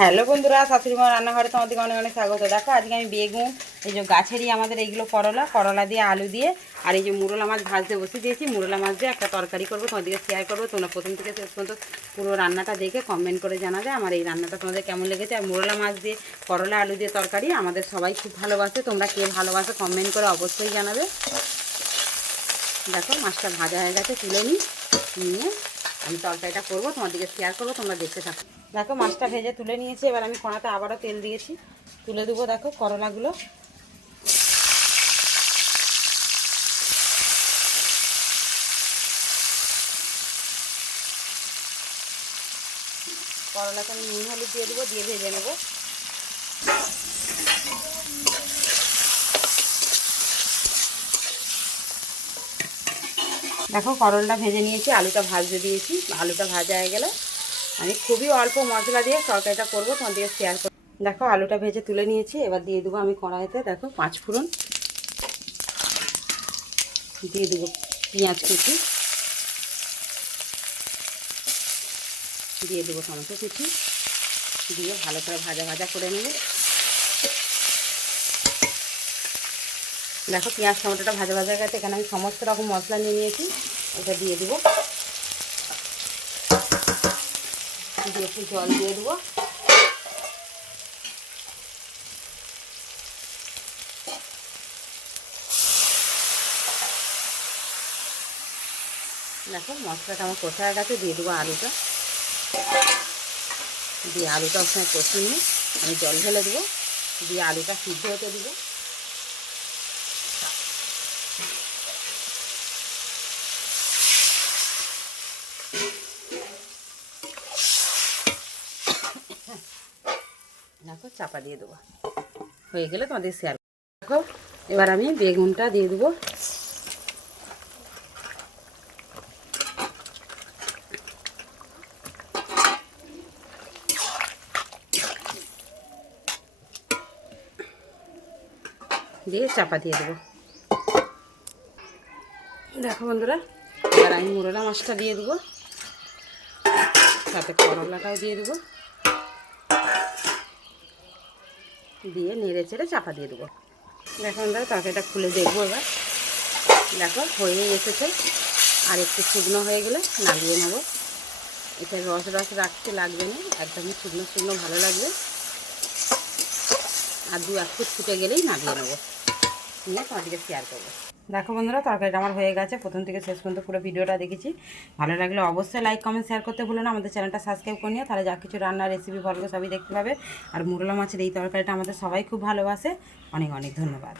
Hello বন্ধুরা, শাশুড়ি মা রান্নাঘরে তোমাদেরকে অনেক অনেক স্বাগত। দেখো আজকে আমি বেগুন, এই যে গাছেরই আমাদের এইগুলো করলা দিয়ে আলু দিয়ে আর এই যে মুরলা মাছ ভাজতে বসে দিয়েছি। মুরলা মাছ দিয়ে একটা তরকারি করবো, তোমাদেরকে শেয়ার করবো। তোমরা প্রথম থেকে শেষ পর্যন্ত পুরো রান্নাটা দেখে কমেন্ট করে জানাবে আমার এই রান্নাটা তোমাদের কেমন লেগেছে। আর মুরলা মাছ দিয়ে করলা আলু দিয়ে তরকারি আমাদের সবাই খুব ভালোবাসে। তোমরা কে ভালোবাসো কমেন্ট করে অবশ্যই জানাবে। দেখো মাছটা ভাজা হয়ে গেছে, তুলে নিয়ে আমি তরকারিটা করবো, তোমাদেরকে শেয়ার করবো, তোমরা দেখতে থাকো। দেখো মাছটা ভেজে তুলে নিয়েছি। এবার আমি কড়াতে আবারও তেল দিয়েছি, তুলে দেবো। দেখো করলাগুলো করলাটা আমি নুন হলুদ দিয়ে দেবো, দিয়ে ভেজে নেবো। দেখো করলাটা ভেজে নিয়েছি, আলুটা ভাজতে দিয়েছি। আলুটা ভাজা হয়ে গেলে আমি খুবই অল্প মশলা দিয়ে তরকারিটা করবো, তোমাদেরকে শেয়ার করবো। দেখো আলুটা ভেজে তুলে নিয়েছি। এবার দিয়ে দেবো আমি কড়াইতে, দেখো 5 ফোড়ন দিয়ে দেবো, পেঁয়াজ কুচি দিয়ে দেবো, টমেটো কুচি দিয়ে ভালো করে ভাজা করে নেব। দেখো পেঁয়াজ টমেটোটা ভাজা গেছে। এখানে আমি সমস্ত রকম মশলা নিয়ে নিয়েছি, এটা দিয়ে দেবো। দিয়ে একটু জল দিয়ে দেবো। দেখো মশলাটা আমার কষা হয়ে গেছে, দিয়ে দেবো আলুটা। দিয়ে আলুটা ওখানে কষিয়ে নিয়ে আমি জল ঢেলে দেবো, দিয়ে আলুটা সিদ্ধ হতে দেবো। দেখো চাপা দিয়ে দেবো, হয়ে গেলে তোমাদের শেয়ার। দেখো এবার আমি বেগুনটা দিয়ে দেবো। দিয়ে চাপা দিয়ে দেবো। দেখো বন্ধুরা, এবার আমি মুরলা মাছটা দিয়ে দেবো, সাথে করলাটাও দিয়ে দেবো, দিয়ে নেড়ে চেড়ে চাপা দিয়ে দেবো। দেখো বন্ধুরা তরকারিটা খুলে দেখবো এবার। দেখো হয়েই এসেছে, আর একটু শুকনো হয়ে গেলে নামিয়ে নেবো। এটা রস রাখতে লাগবে না, একদমই শুকনো ভালো লাগবে। আর 2-1 ফুট ফুটে গেলেই নামিয়ে নেবো, নিয়ে তোমাদেরকে শেয়ার করবো। দেখো বন্ধুরা তরকারিটা আমার হয়ে গেছে। প্রথম থেকে শেষ পর্যন্ত পুরো ভিডিওটা দেখেছি। ভালো লাগলে অবশ্যই লাইক কমেন্ট শেয়ার করতে ভুলো না। আমাদের চ্যানেলটা সাবস্ক্রাইব করে নিও, তাহলে যা কিছু রান্নার রেসিপি ফলগুলো সবই দেখতে পাবে। আর মুরলা মাছের এই তরকারিটা আমাদের সবাই খুব ভালোবাসে। অনেক অনেক ধন্যবাদ।